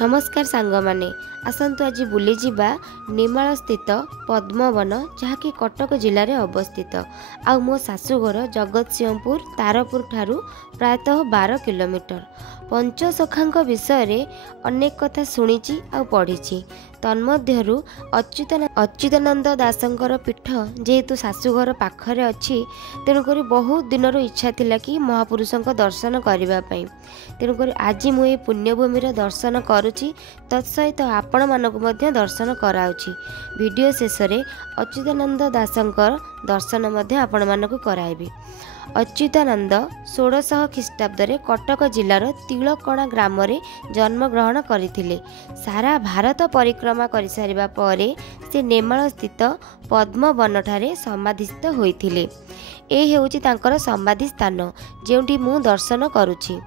नमस्कार सांग माने आसतु आज बुली जिबा निमाल स्थित पद्मवन जहाँकि कटक जिले में अवस्थित आ मो शाशुघर जगतसिंहपुर तारपुर ठारू प्रायतः 12 किलोमीटर। पंचसखा विषय अनेक कथा शुणी आ पढ़ी तन्मध्यरु अच्युतानंद दासंकर पीठ जेहेतु शाशुघर पाखरे अच्छी तेणुक बहुत दिनर इच्छा थिला कि महापुरुषों दर्शन करने तेणुक आज मुझे पुण्यभूमिर दर्शन करुच्ची तत्सहित आपण मानक मध्य दर्शन कराउची। वीडियो शेष में अच्युतानंद दासंकर दर्शन मध्य आपण मानक कराइबी। अच्युतानंद 1600 ख्रीष्टाब्द कटक जिलार तिलकणा ग्राम रे जन्म ग्रहण करथिले। सारा भारत परिक्रमा कर सारिबा परे से नेमाल स्थित पद्मवन ठारे समाधिस्थ होइथिले। ए हेउची तांकर समाधि स्थान जेउठी मु दर्शन करुछि।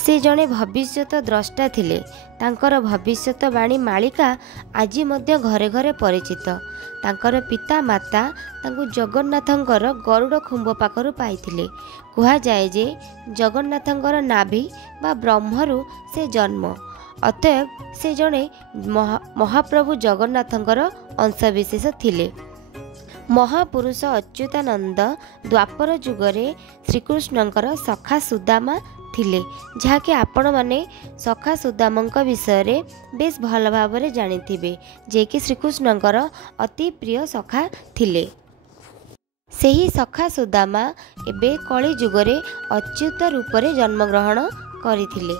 से जड़े भविष्यत द्रष्टा थिले। तांकर भविष्यतवाणी मालिका आज मध्य घरे घरे परिचित। तांकर पिता माता तांको जगन्नाथंकर गरुड़ खुंब पाखरु पाइथिले। कुहा जाए जे जगन्नाथंकर नाभि बा ब्रह्मरु से जन्म, अतएव से जड़े महाप्रभु जगन्नाथंकर अंशविशेष थिले। महापुरुष अच्युतानंद द्वापर जुगरे श्रीकृष्णंकर सखा सुदामा थिले, जहाँकि आपण माने सखा सुदामंक विषय रे बेस भल भाव रे जानिथिबे, जे कि श्रीकृष्णंकर अति प्रिय सखा थिले। सेही सखा सुदामा एबे कली जुगरे अच्युत रूप रे जन्म ग्रहण करथिले।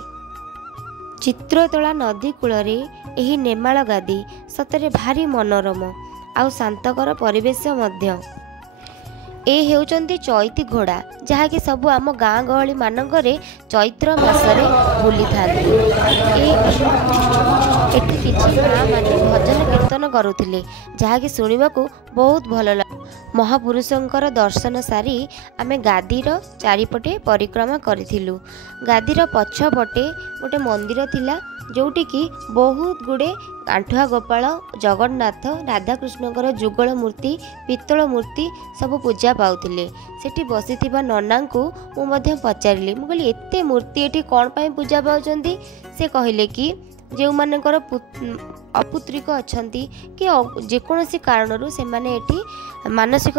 चित्रतोला नदी कूल रे एही नेमाल गादी सतरे भारी मनोरम आउ शांतकर परिवेश मध्य। ए हेउचंती चैती घोड़ा जहाँकि सबु आम गाँ गहली मानकरे चैत्र मासरे बुली थांती। एठी किछि माँ माने भजन कीर्तन करुथिले, जहाँकि सुनिबाकू बहुत भल लागे। महापुरुषंकर दर्शन सारी आमे गादीर चारिपटे परिक्रमा करिथिलु। गादीर पछपटे गोटे मंदिर थिला, जोटी की बहुत गुड़े आंठुआ गोपाल, जगन्नाथ, राधाकृष्णकर जुगल मूर्ति, पित्तल मूर्ति सब पूजा पाउथिले। सेठी बसिथिबा नना को मु मध्य पचारिली, मु कहली एते मूर्ति एठी कोन पई पूजा पाउचंती? से कहिले कि जो मानकर अपुत्रिक अछंती कि जेकोसी कारणरू से माने एठी मानसिक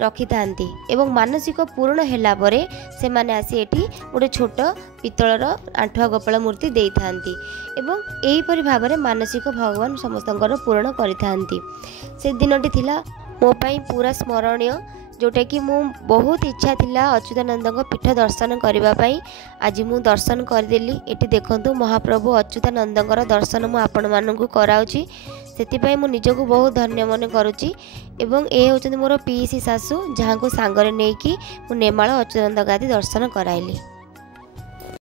रखी थांती एवं मानसिक पूर्ण हैला परे से माने आसी एठी गोटे छोट पितलर आंठुआ गोपाल मूर्ति देई थांती एवं एही परि भाबरे मानसिक भगवान समस्तंकर पूर्ण करि थांती। से दिनटी थिला मो पई पूरा स्मरणीय, जोटा कि मु बहुत इच्छा थिला अच्युतानंद पीठ दर्शन करने। आज मु दर्शन करदेली। एटी देखंतु महाप्रभु अच्युतानंद दर्शन मु आपण मानकु कराउची, सेतिपई मु निजको बहुत धन्य मन करुची। एवं ए होचंती मोर पीसी सासू, जहाँ को सांगरे नेकी मु नेमाल अच्युतानंद गादी दर्शन कराइली।